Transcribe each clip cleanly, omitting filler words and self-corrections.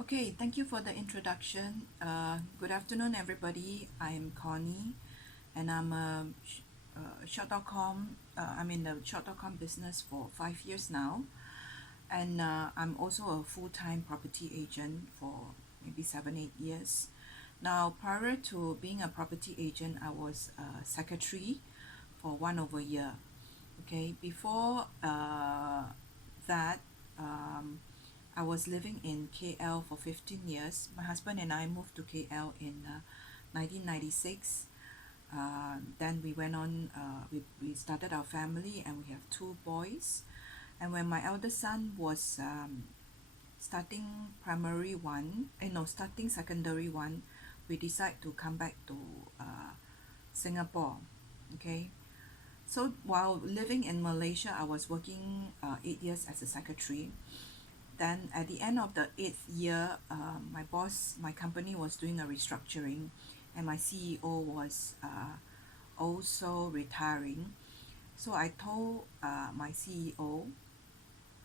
Okay, thank you for the introduction. Good afternoon, everybody. I'm Connie, and I'm short.com. I'm in the short.com business for 5 years now, and I'm also a full-time property agent for maybe 7, 8 years. Now, prior to being a property agent, I was a secretary for one over a year. Okay, before that, um, I was living in KL for 15 years. My husband and I moved to KL in 1996. Then we went on, we started our family and we have two boys. And when my eldest son was starting primary one, no, starting secondary one, we decided to come back to Singapore. Okay, so while living in Malaysia, I was working 8 years as a secretary. Then at the end of the 8th year, my boss, my company was doing a restructuring, and my CEO was also retiring. So I told my CEO,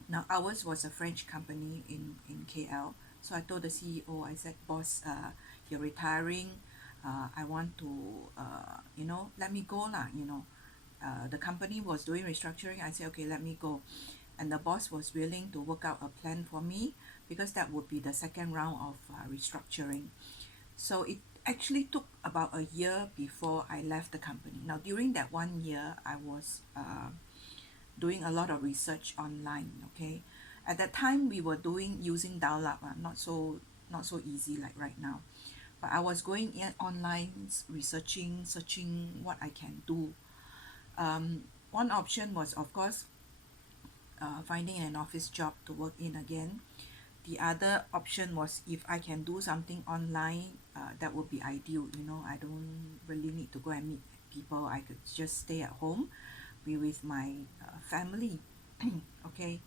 now ours was a French company in KL. So I told the CEO, I said, boss, you're retiring. I want to, let me go lah, the company was doing restructuring. I said, okay, let me go. And the boss was willing to work out a plan for me because that would be the second round of restructuring. So it actually took about a year before I left the company. Now, during that 1 year, I was doing a lot of research online. Okay, at that time we were doing using dial-up, not so easy like right now. But I was going in online, searching what I can do. One option was, of course, finding an office job to work in again. The other option was if I can do something online, that would be ideal. I don't really need to go and meet people. I could just stay at home, be with my family. Okay,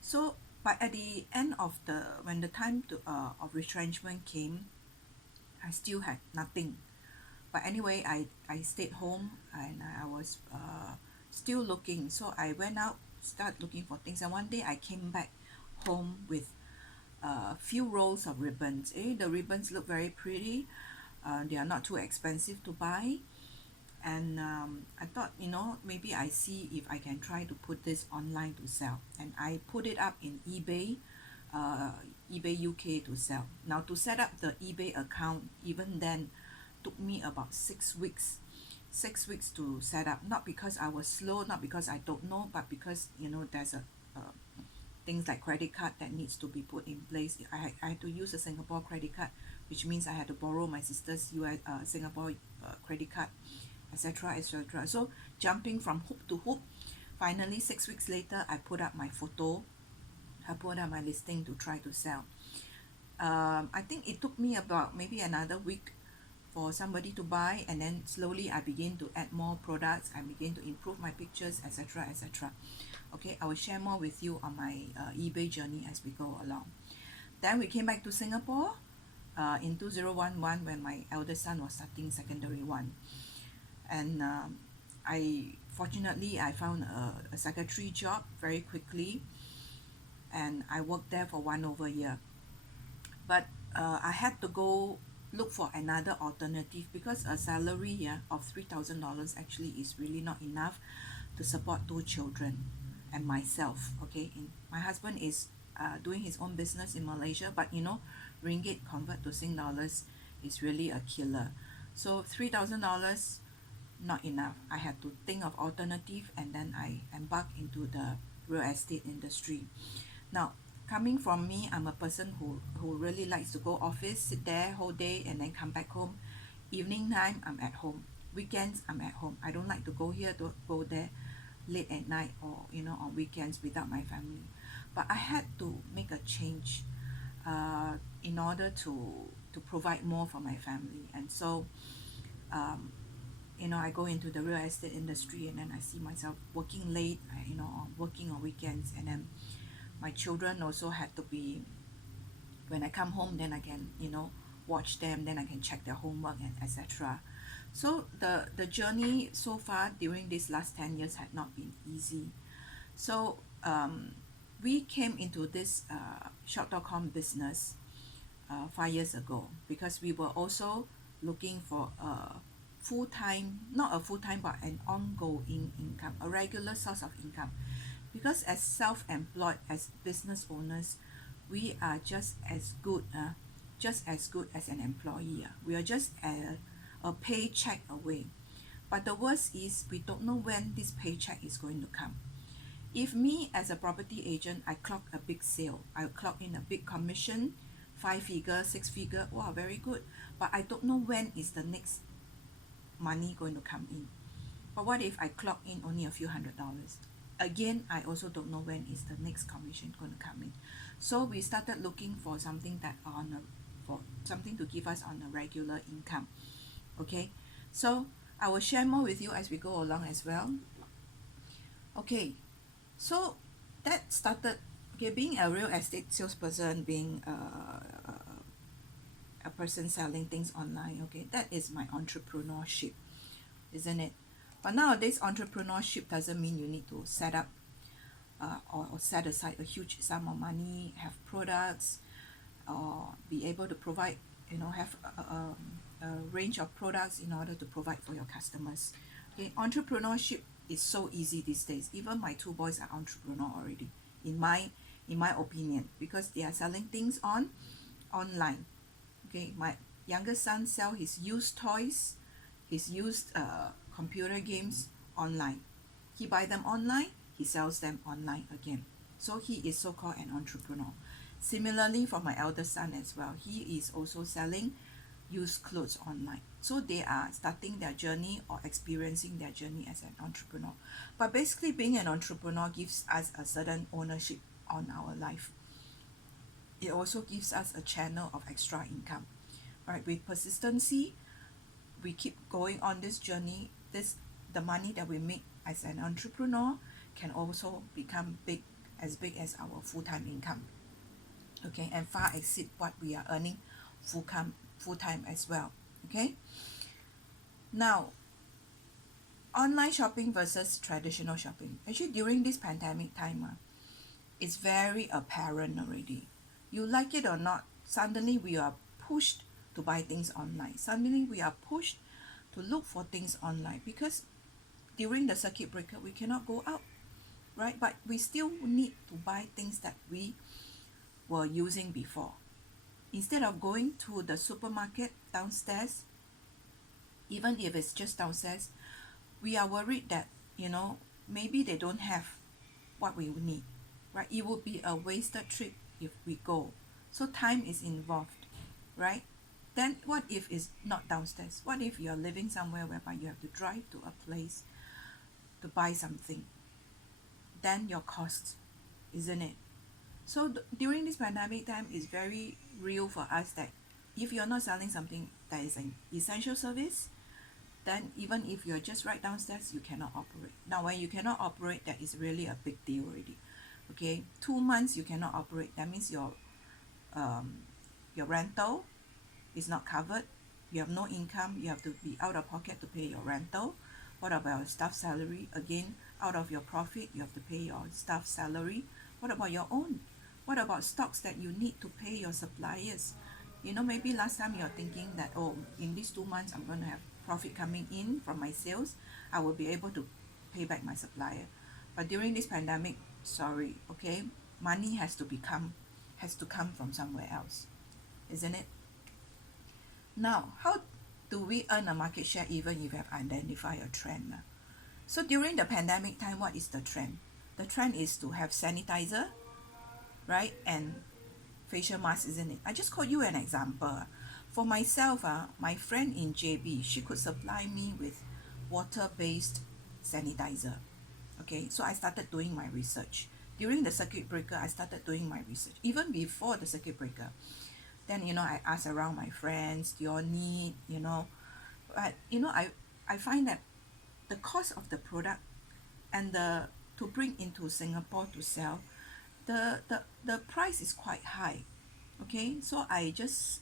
so but at the end of when the time of retrenchment came, I still had nothing. But anyway, I stayed home and I was still looking. So I went out, start looking for things, and one day I came back home with a few rolls of ribbons. The ribbons look very pretty. They are not too expensive to buy. And I thought, maybe I see if I can try to put this online to sell. And I put it up in eBay, eBay UK to sell. Now, to set up the eBay account, even then, took me about 6 weeks. 6 weeks to set up, not because I was slow, not because I don't know, but because there's things like credit card that needs to be put in place. I had to use a Singapore credit card, which means I had to borrow my sister's US Singapore credit card, etc., etc. So jumping from hoop to hoop, finally 6 weeks later, I put up my photo. I put up my listing to try to sell. I think it took me about maybe another week for somebody to buy, and then slowly I begin to add more products. I begin to improve my pictures, etc., etc. Okay, I will share more with you on my eBay journey as we go along. Then we came back to Singapore in 2011 when my eldest son was starting secondary one. And I found a secretary job very quickly, and I worked there for one over a year. But I had to go look for another alternative because a salary, of $3,000 actually is really not enough to support two children and myself. Okay, my husband is doing his own business in Malaysia, but ringgit convert to Sing dollars is really a killer. So $3,000 not enough. I had to think of alternative, and then I embarked into the real estate industry. Now, coming from me, I'm a person who really likes to go office, sit there whole day, and then come back home. Evening time, I'm at home. Weekends, I'm at home. I don't like to go here, to go there late at night, or on weekends without my family. But I had to make a change in order to provide more for my family. And so um, I go into the real estate industry, and then I see myself working late, working on weekends, and then my children also had to be, when I come home, then I can, watch them, then I can check their homework and etc. So the journey so far during these last 10 years had not been easy. So we came into this shop.com business 5 years ago, because we were also looking for a full-time, not a full-time, but an ongoing income, a regular source of income. Because as self-employed, as business owners, we are just as good as an employee. We are just a paycheck away. But the worst is we don't know when this paycheck is going to come. If me as a property agent, I clock a big sale, I clock in a big commission, 5 figure, 6 figure, wow, very good. But I don't know when is the next money going to come in. But what if I clock in only a few $100s? Again, I also don't know when is the next commission going to come in. So we started looking for something for something to give us on a regular income. Okay, so I will share more with you as we go along as well. Okay, so that started, okay, being a real estate salesperson, being a person selling things online. Okay, that is my entrepreneurship, isn't it? But nowadays, entrepreneurship doesn't mean you need to set up or set aside a huge sum of money, have products, or be able to provide, have a range of products in order to provide for your customers. Okay, entrepreneurship is so easy these days. Even my two boys are entrepreneur already, in my opinion, because they are selling things online. Okay, my youngest son sell his used toys, his used computer games online. He buy them online, he sells them online again. So he is so-called an entrepreneur. Similarly for my eldest son as well, he is also selling used clothes online. So they are starting their journey or experiencing their journey as an entrepreneur. But basically, being an entrepreneur gives us a certain ownership on our life. It also gives us a channel of extra income. Right, with persistency, we keep going on this journey. The money that we make as an entrepreneur can also become as big as our full-time income. Okay, and far exceed what we are earning full-time as well. Okay, now online shopping versus traditional shopping. Actually, during this pandemic time, it's very apparent already. You like it or not, suddenly we are pushed to buy things online. Suddenly we are pushed to look for things online, because during the circuit breaker we cannot go out, right? But we still need to buy things that we were using before. Instead of going to the supermarket downstairs, even if it's just downstairs, we are worried that, maybe they don't have what we need, right? It would be a wasted trip if we go. So time is involved, right? Then what if it's not downstairs? What if you're living somewhere whereby you have to drive to a place to buy something? Then your costs, isn't it? So during this pandemic time, it's very real for us that if you're not selling something that is an essential service, then even if you're just right downstairs, you cannot operate. Now, when you cannot operate, that is really a big deal already. Okay, 2 months you cannot operate. That means your rental is not covered. You have no income. You have to be out of pocket to pay your rental. What about your staff salary? Again, out of your profit, you have to pay your staff salary. What about your own? What about stocks that you need to pay your suppliers? Maybe last time you're thinking that, oh, in these 2 months, I'm going to have profit coming in from my sales. I will be able to pay back my supplier. But during this pandemic, sorry, okay, money has to come from somewhere else, isn't it? Now, how do we earn a market share even if we have identified a trend? So during the pandemic time, what is the trend? The trend is to have sanitizer, right? And facial mask, isn't it? I just quote you an example. For myself, my friend in JB, she could supply me with water-based sanitizer. Okay, so I started doing my research. During the circuit breaker, I started doing my research. Even before the circuit breaker, then I asked around my friends, do you all need, but I find that the cost of the product and to bring into Singapore to sell, the price is quite high. Okay, so I just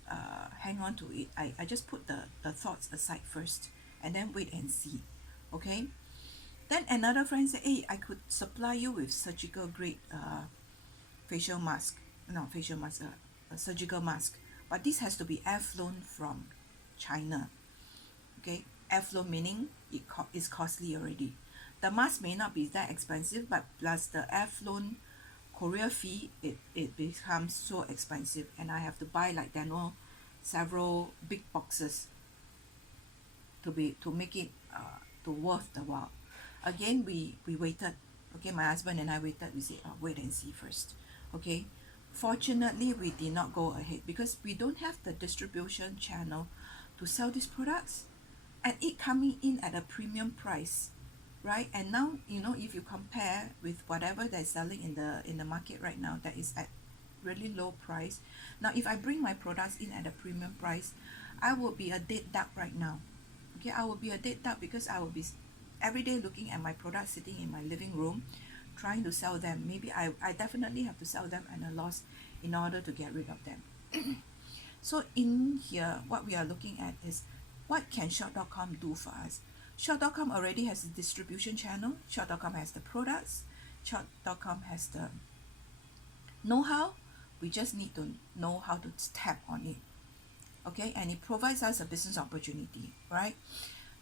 hang on to it. I just put the thoughts aside first and then wait and see. Okay, then another friend said, hey, I could supply you with surgical grade facial mask, no facial mask, a surgical mask. but this has to be air flown from China. Okay, air flow meaning it's costly already. The mask may not be that expensive, but plus the air flown courier fee, it becomes so expensive, and I have to buy like several big boxes to make it to worth the while. Again, we waited. Okay, my husband and I waited. We said, wait and see first. Okay, fortunately we did not go ahead because we don't have the distribution channel to sell these products, and it coming in at a premium price, right? And now, if you compare with whatever they're selling in the market right now, that is at really low price. Now if I bring my products in at a premium price, I will be a dead duck right now. Okay, I will be a dead duck because I will be every day looking at my products sitting in my living room trying to sell them. Maybe I definitely have to sell them at a loss in order to get rid of them. So in here, what we are looking at is what can shop.com do for us. Shop.com already has a distribution channel. Shop.com has the products. Shop.com has the know-how. We just need to know how to tap on it. Okay, and it provides us a business opportunity, right?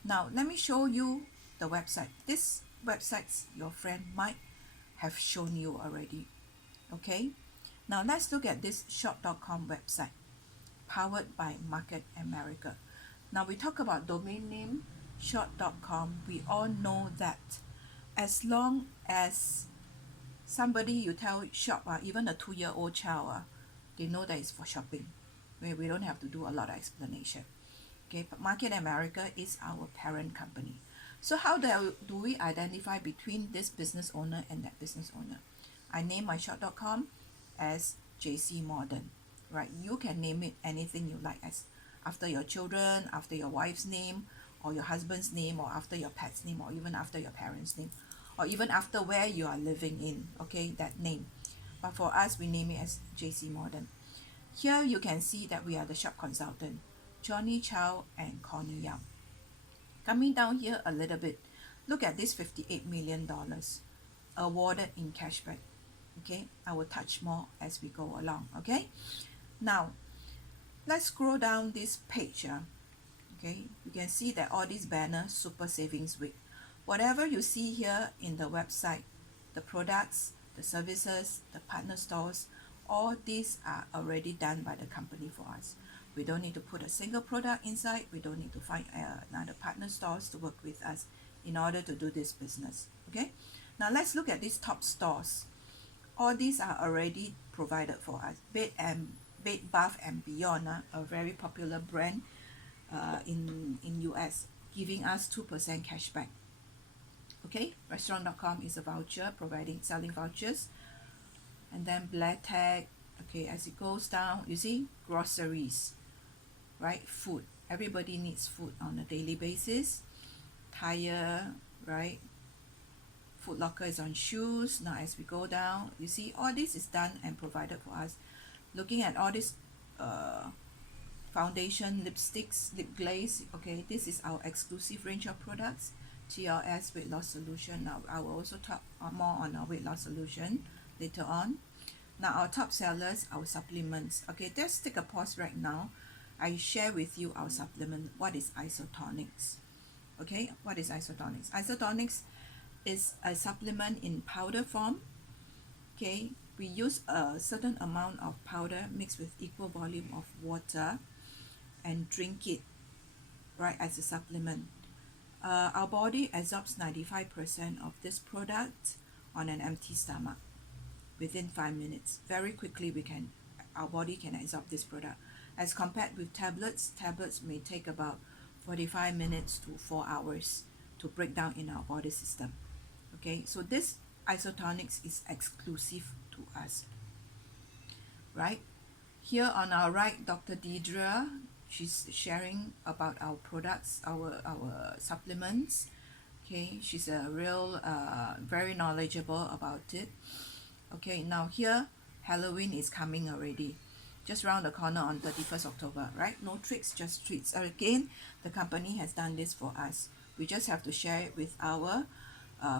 Now let me show you the website. This website your friend might have shown you already. Okay, now let's look at this shop.com website powered by Market America. Now we talk about domain name shop.com. We all know that as long as somebody you tell shop, even a 2-year-old child, they know that it's for shopping. We don't have to do a lot of explanation. Okay, but Market America is our parent company. So how do we identify between this business owner and that business owner? I name my shop.com as JC Modern, right? You can name it anything you like, as after your children, after your wife's name, or your husband's name, or after your pet's name, or even after your parents' name, or even after where you are living in, okay, that name. But for us, we name it as JC Modern. Here you can see that we are the shop consultant, Johnny Chow and Connie Young. Coming down here a little bit, look at this $58 million awarded in cashback. Okay, I will touch more as we go along. Okay, now let's scroll down this page. Okay, you can see that all these banners, Super Savings Week. Whatever you see here in the website, the products, the services, the partner stores, all these are already done by the company for us. We don't need to put a single product inside. We don't need to find another partner stores to work with us in order to do this business. Okay, now let's look at these top stores. All these are already provided for us. Bed Bath and Beyond, a very popular brand in US, giving us 2% cashback. Okay, restaurant.com is a voucher selling vouchers. And then Black Tag. Okay, as it goes down, you see groceries, right? Food. Everybody needs food on a daily basis. Tire, right? Foot Locker is on shoes. Now as we go down, you see all this is done and provided for us. Looking at all this foundation, lipsticks, lip glaze. Okay, this is our exclusive range of products. TLS weight loss solution. Now I will also talk more on our weight loss solution later on. Now our top sellers, our supplements. Okay, let's take a pause right now. I share with you our supplement. What is isotonics? Okay, what is isotonics? Isotonics is a supplement in powder form. Okay, we use a certain amount of powder mixed with equal volume of water and drink it, right, as a supplement. Our body absorbs 95% of this product on an empty stomach within 5 minutes. Very quickly our body can absorb this product. As compared with tablets may take about 45 minutes to 4 hours to break down in our body system. Okay, so this isotonics is exclusive to us, right? Here on our right, Dr. Deidre, she's sharing about our products, our supplements. Okay, she's a real very knowledgeable about it. Okay, now here Halloween is coming already, just around the corner on 31st October, right? No tricks, just treats. Again, the company has done this for us. We just have to share it with our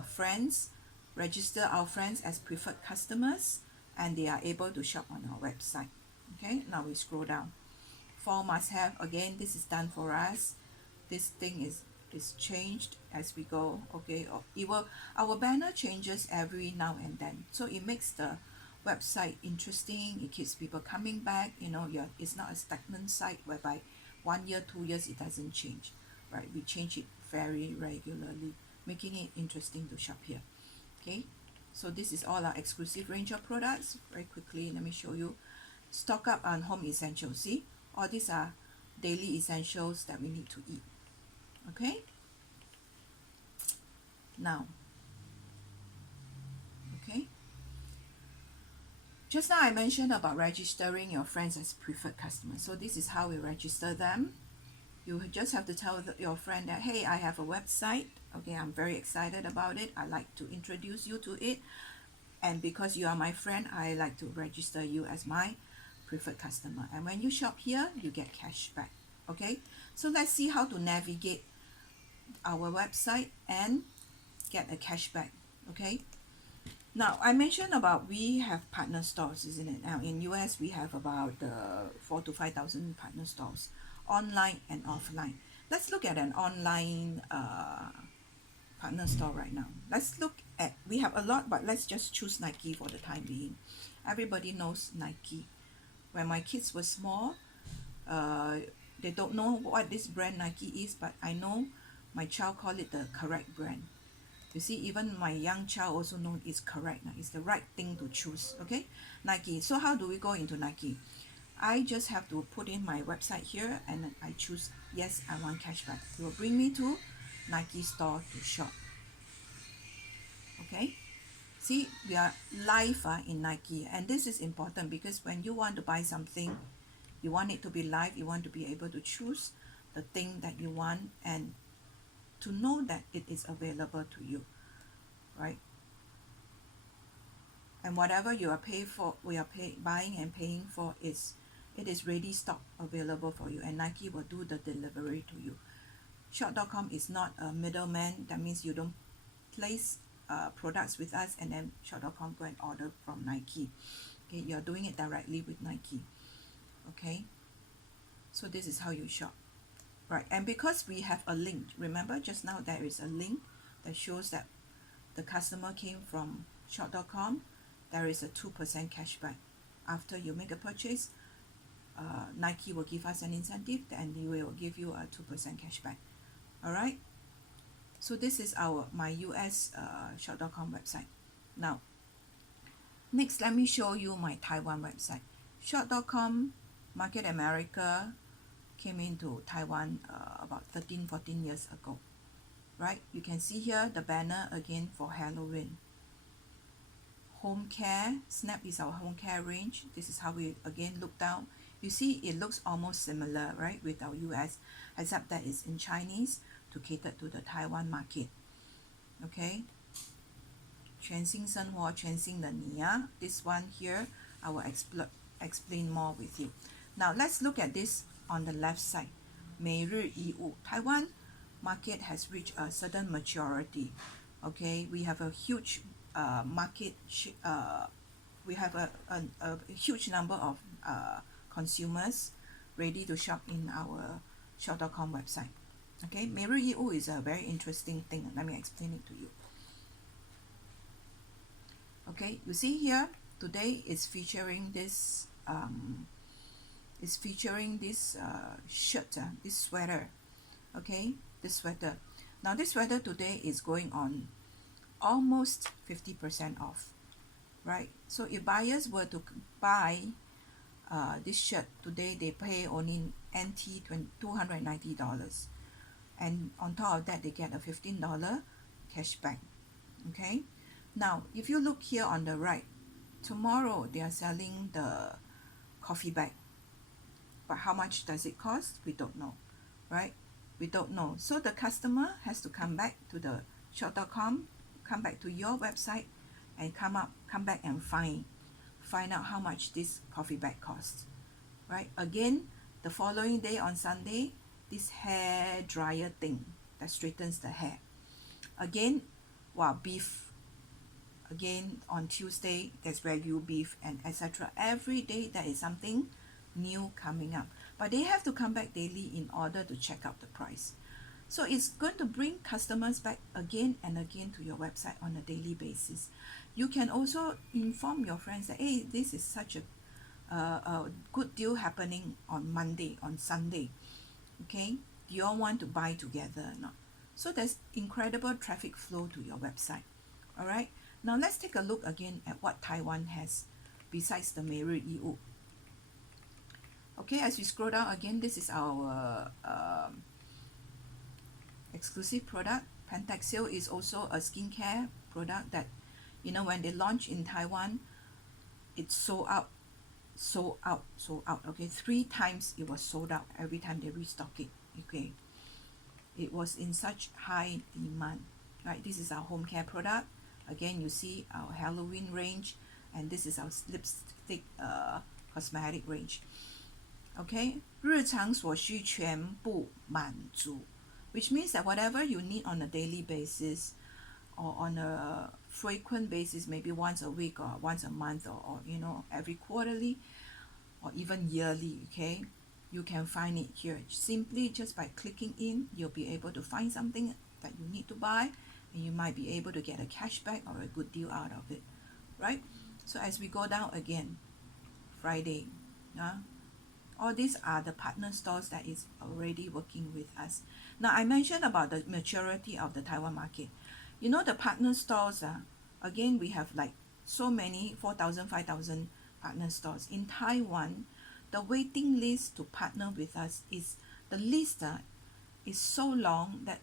friends, register our friends as preferred customers, and they are able to shop on our website. Okay, now we scroll down. fall must have, again, this is done for us. This thing is changed as we go. Okay, or it will, our banner changes every now and then, so it makes the website interesting. It keeps people coming back. It's not a stagnant site whereby 1 year, 2 years it doesn't change, right? We change it very regularly, making it interesting to shop here. Okay, so this is all our exclusive range of products. Very quickly, let me show you. Stock up on home essentials. See, all these are daily essentials that we need to eat. Okay, now, okay, just now I mentioned about registering your friends as preferred customers. So this is how we register them. You just have to tell your friend that, hey, I have a website. Okay, I'm very excited about it. I'd like to introduce you to it. And because you are my friend, I like to register you as my preferred customer. And when you shop here, you get cash back. Okay, so let's see how to navigate our website and get a cashback. Okay, now I mentioned about we have partner stores, isn't it? Now in US we have about 4 to 5,000 partner stores, online and offline. Let's look at an online partner store right now. Let's look at, we have a lot, but let's just choose Nike for the time being. Everybody knows Nike. When my kids were small, they don't know what this brand Nike is, but I know my child call it the correct brand. You see, even my young child also know it's correct. It's the right thing to choose. Okay, Nike. So how do we go into Nike? I just have to put in my website here and then I choose yes, I want cashback. It will bring me to Nike store to shop. Okay, see, we are live in Nike, and this is important because when you want to buy something, you want it to be live. You want to be able to choose the thing that you want and to know that it is available to you, right? And whatever you are paying for, buying and paying for, it is ready stock available for you, and Nike will do the delivery to you. Shop.com is not a middleman. That means you don't place products with us and then Shop.com go and order from Nike. Okay, you're doing it directly with Nike. Okay, so this is how you shop, right? And because we have a link, remember just now there is a link that shows that the customer came from Shop.com, there is a 2% cashback. After you make a purchase, Nike will give us an incentive and they will give you a 2% cashback. All right, so this is my US Shop.com website. Now, next, let me show you my Taiwan website. Shop.com Market America came into Taiwan about 13-14 years ago, right? You can see here the banner again for Halloween. Home care, Snap is our home care range. This is how we again look down. You see it looks almost similar, right, with our US, except that it's in Chinese to cater to the Taiwan market. Okay, 全新生活全新的你啊, this one here I will explain more with you. Now let's look at this on the left side. 每日一物, Taiwan market has reached a certain maturity. Okay, we have a huge market, we have a huge number of consumers ready to shop in our Shop.com website. Okay, 每日一物 is a very interesting thing. Let me explain it to you. Okay, you see here today is featuring this shirt, this sweater. Okay, this sweater. Now this sweater today is going on almost 50% off, right? So if buyers were to buy this shirt today, they pay only NT $290, and on top of that they get a $15 cashback. Okay, now if you look here on the right, tomorrow they are selling the coffee bag, but how much does it cost? We don't know, right? We don't know. So the customer has to come back to the Shop.com, come back to your website, and come back and find out how much this coffee bag costs, right? Again, the following day on Sunday, this hair dryer thing that straightens the hair. Again, beef. Again, on Tuesday, there's Wagyu beef, and etc. Every day there is something new coming up, but they have to come back daily in order to check out the price. So it's going to bring customers back again and again to your website on a daily basis. You can also inform your friends that, hey, this is such a good deal happening on Monday, on Sunday. Okay, do you all want to buy together or not? So there's incredible traffic flow to your website. All right, now let's take a look again at what Taiwan has besides the 每日一物. Okay, as we scroll down again, this is our exclusive product. Pentaxil is also a skincare product that, you know, when they launch in Taiwan, it's sold out. Okay, 3 times it was sold out every time they restock it. Okay, it was in such high demand. Right, this is our home care product. Again, you see our Halloween range, and this is our lipstick cosmetic range. Okay, 日常所需全部满足, which means that whatever you need on a daily basis or on a frequent basis, maybe once a week or once a month, or you know, every quarterly or even yearly, okay, you can find it here. Simply just by clicking in, you'll be able to find something that you need to buy, and you might be able to get a cashback or a good deal out of it, right? So as we go down again, Friday, all these are the partner stores that is already working with us. Now I mentioned about the maturity of the Taiwan market. You know, the partner stores, again, we have like so many 4,000, 5,000 partner stores in Taiwan. The waiting list to partner with us is, the list is so long that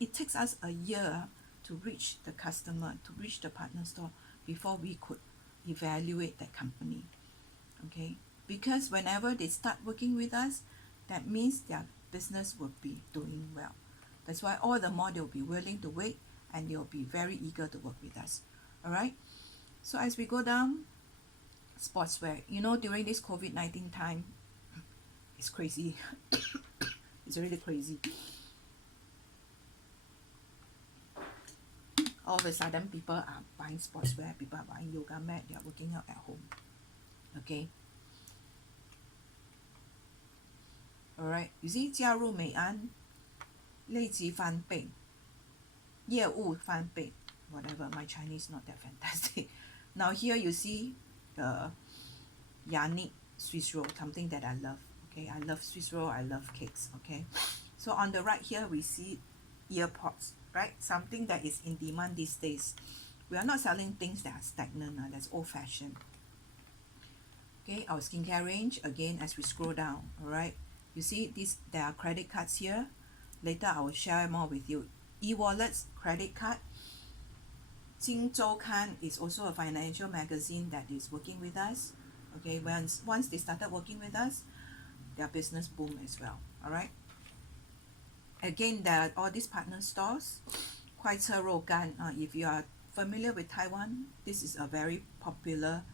it takes us a year to reach the customer, to reach the partner store before we could evaluate that company. Okay, because whenever they start working with us, that means their business will be doing well. That's why all the more they'll be willing to wait, and they'll be very eager to work with us. All right, so as we go down, sportswear, you know, during this COVID-19 time, it's crazy. It's really crazy. All of a sudden, people are buying sportswear, people are buying yoga mat, they are working out at home. Okay, all right, you see, 加入美安业绩翻倍, 业务翻倍, whatever, my Chinese not that fantastic. Now here you see the Yannick Swiss roll, something that I love. Okay, I love Swiss roll, I love cakes. Okay, so on the right here we see earpods, right? Something that is in demand these days. We are not selling things that are stagnant, that's old-fashioned. Okay, our skincare range, again, as we scroll down, all right, you see this, there are credit cards here. Later I will share more with you. E-wallets, credit card. 金周刊 is also a financial magazine that is working with us. Okay, once they started working with us, their business boom as well. All right, again, there are all these partner stores. 快车肉干, if you are familiar with Taiwan, this is a very popular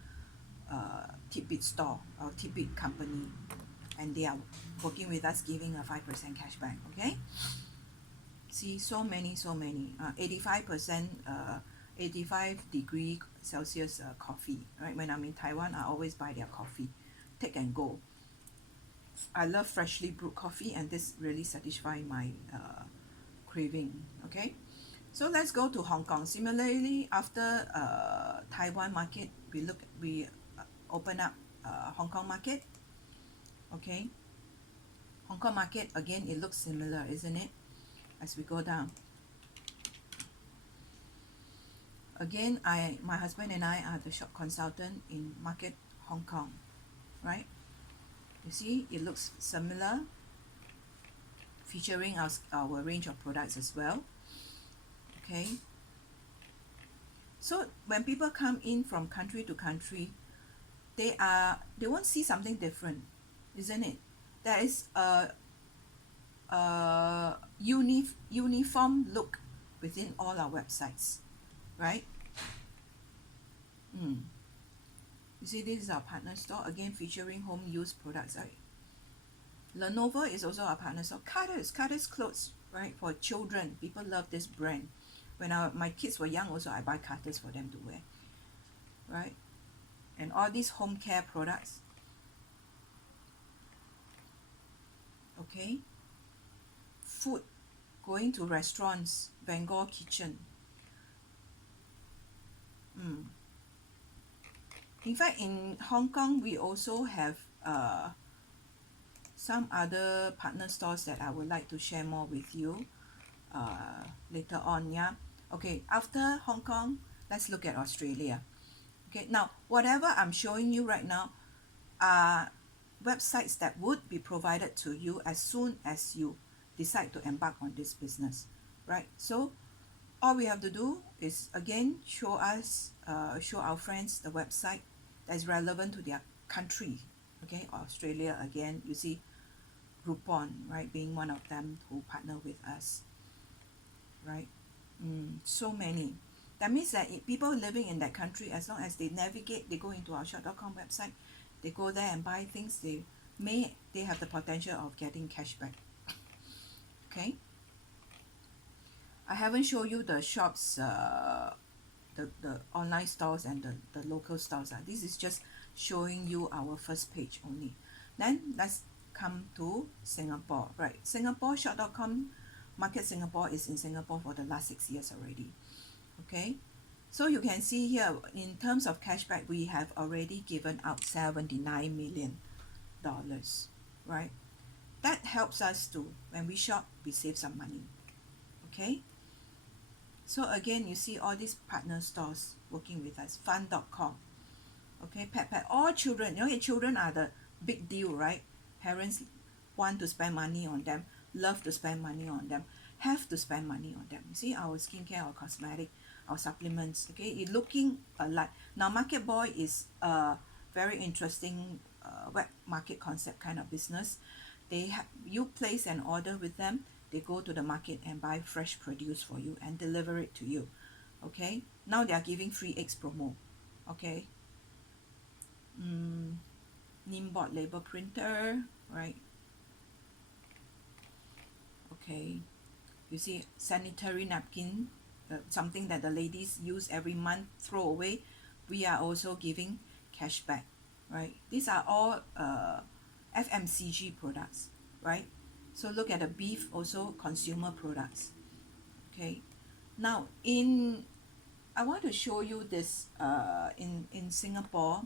tidbit store or tidbit company, and they are working with us, giving a 5% cashback. Okay, see, so many 85% 85 degree Celsius coffee, right? When I'm in Taiwan, I always buy their coffee, take and go. I love freshly brewed coffee, and this really satisfies my craving. Okay, so let's go to Hong Kong. Similarly, after Taiwan market, we open up Hong Kong market. Okay, Hong Kong market, again, it looks similar, isn't it? As we go down, again, my husband and I are the shop consultant in market Hong Kong, right? You see, it looks similar, featuring our range of products as well. Okay, so when people come in from country to country, they won't see something different, isn't it? There is a uniform look within all our websites, right? You see, this is our partner store, again, featuring home use products, right? Lenovo is also our partner store. Cutters clothes, right, for children. People love this brand. When my kids were young also, I buy Cutters for them to wear, right? And all these home care products, okay? Food, going to restaurants, Bengal kitchen. In fact, in Hong Kong, we also have some other partner stores that I would like to share more with you later on, yeah? Okay, after Hong Kong, let's look at Australia. Okay, now, whatever I'm showing you right now are websites that would be provided to you as soon as you decide to embark on this business, right? So all we have to do is again show our friends the website that is relevant to their country. Okay, Australia again, you see Groupon, right, being one of them who partner with us, right? So many. That means that people living in that country, as long as they navigate, they go into our shop.com website, they go there and buy things, they have the potential of getting cashback. Okay, I haven't shown you the shops, the online stores and the local stores. This is just showing you our first page only. Then let's come to Singapore, right? Singapore shop.com Market Singapore is in Singapore for the last 6 years already. Okay, so you can see here in terms of cashback, we have already given out $79 million, right? That helps us to, when we shop, we save some money. Okay, so again, you see all these partner stores working with us. Fun.com, okay, pet, all children, children are the big deal, right? Parents want to spend money on them, love to spend money on them, have to spend money on them. You see our skincare, our cosmetic, our supplements, okay, it looking alike. Now Market Boy is a very interesting web market concept kind of business. You place an order with them, they go to the market and buy fresh produce for you and deliver it to you. Okay, now they are giving free eggs promo. Okay, Nimbot label printer, right? Okay, you see sanitary napkin, something that the ladies use every month, throw away, we are also giving cashback, right? These are all FMCG products, right? So look at the beef, also consumer products. Okay, now I want to show you this in Singapore.